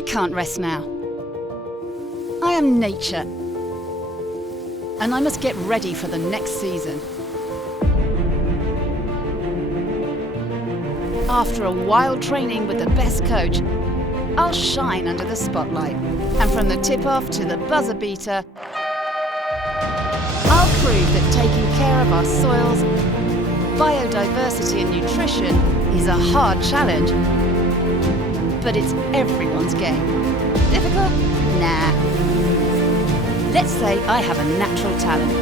I can't rest now. I am nature, and I must get ready for the next season. After a wild training with the best coach, I'll shine under the spotlight. And from the tip-off to the buzzer beater, I'll prove that taking care of our soils, biodiversity and nutrition is a hard challenge. But it's everyone's game. Difficult? Nah. Let's say I have a natural talent.